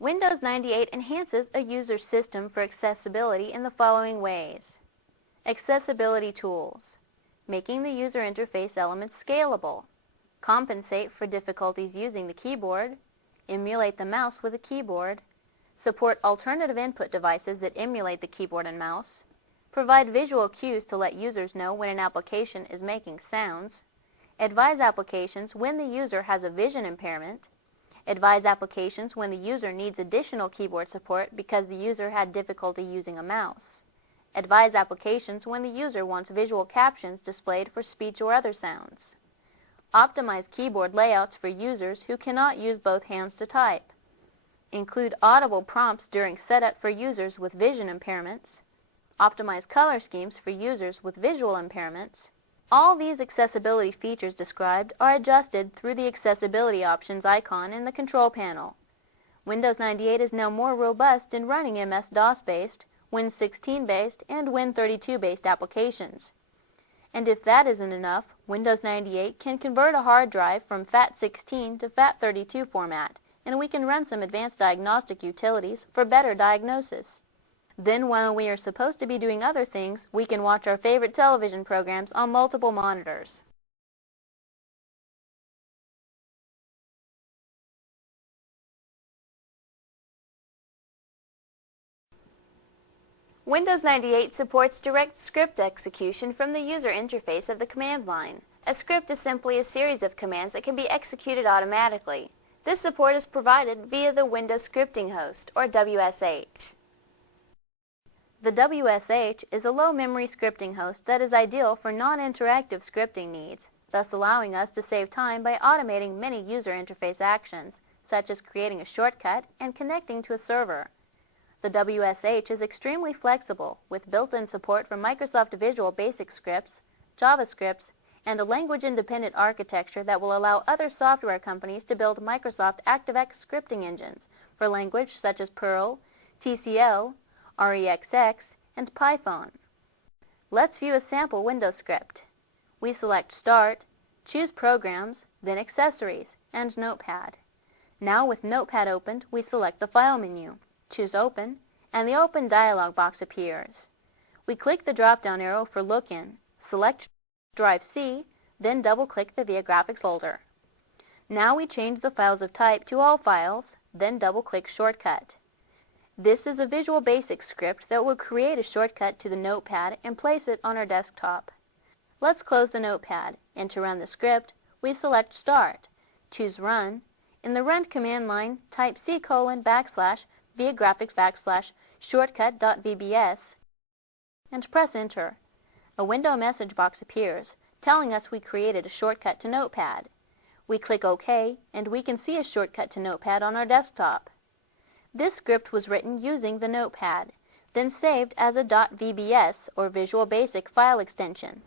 Windows 98 enhances a user's system for accessibility in the following ways. Accessibility tools. Making the user interface elements scalable. Compensate for difficulties using the keyboard. Emulate the mouse with a keyboard. Support alternative input devices that emulate the keyboard and mouse. Provide visual cues to let users know when an application is making sounds. Advise applications when the user has a vision impairment. Advise applications when the user needs additional keyboard support because the user had difficulty using a mouse. Advise applications when the user wants visual captions displayed for speech or other sounds. Optimize keyboard layouts for users who cannot use both hands to type. Include audible prompts during setup for users with vision impairments. Optimize color schemes for users with visual impairments. All these accessibility features described are adjusted through the Accessibility Options icon in the control panel. Windows 98 is now more robust in running MS-DOS-based, Win16-based, and Win32-based applications. And if that isn't enough, Windows 98 can convert a hard drive from FAT16 to FAT32 format, and we can run some advanced diagnostic utilities for better diagnosis. Then while we are supposed to be doing other things, we can watch our favorite television programs on multiple monitors. Windows 98 supports direct script execution from the user interface of the command line. A script is simply a series of commands that can be executed automatically. This support is provided via the Windows Scripting Host, or WSH. The WSH is a low-memory scripting host that is ideal for non-interactive scripting needs, thus allowing us to save time by automating many user interface actions, such as creating a shortcut and connecting to a server. The WSH is extremely flexible, with built-in support for Microsoft Visual Basic scripts, JavaScripts, and a language-independent architecture that will allow other software companies to build Microsoft ActiveX scripting engines for language such as Perl, TCL, REXX, and Python. Let's view a sample Windows script. We select Start, choose Programs, then Accessories, and Notepad. Now with Notepad opened, we select the File menu, choose Open, and the Open dialog box appears. We click the drop-down arrow for Look-In, select Drive C, then double-click the Viagrafix folder. Now we change the files of type to All Files, then double-click Shortcut. This is a Visual Basic script that will create a shortcut to the Notepad and place it on our desktop. Let's close the Notepad, and to run the script, we select Start, choose Run. In the Run command line, type C:\Viagrafix\shortcut.vbs and press Enter. A window message box appears, telling us we created a shortcut to Notepad. We click OK, and we can see a shortcut to Notepad on our desktop. This script was written using the Notepad, then saved as a .vbs or Visual Basic file extension.